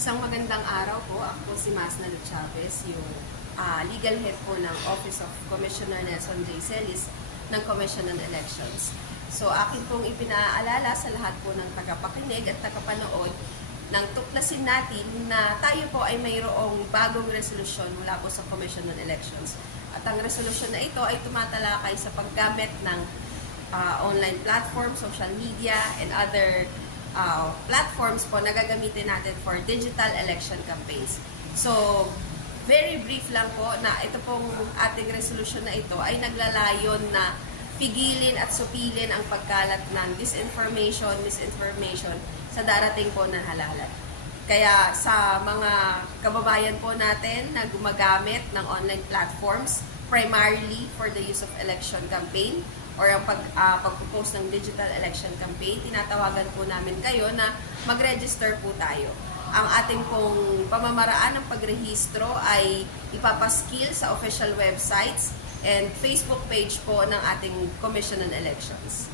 Isang magandang araw po. Ako po si Masnalo Chavez, yung legal head po ng Office of Commissioner Nelson J. Celis ng Commission on Elections. So, akin pong ipinaalala sa lahat po ng tagapakinig at tagapanood nang tuklasin natin na tayo po ay mayroong bagong resolusyon mula po sa Commission on Elections. At ang resolusyon na ito ay tumatalakay sa paggamit ng online platform, social media, and other platforms po na gagamitin natin for digital election campaigns. So, very brief lang po na ito pong ating resolution na ito ay naglalayon na pigilin at supilin ang pagkalat ng disinformation, misinformation sa darating po na halalan. Kaya sa mga kababayan po natin na gumagamit ng online platforms, primarily for the use of election campaign, or ang pagpo-post ng digital election campaign, tinatawagan po namin kayo na mag-register po tayo. Ang ating pong pamamaraan ng pagrehistro ay ipapaskil sa official websites and Facebook page po ng ating Commission on Elections.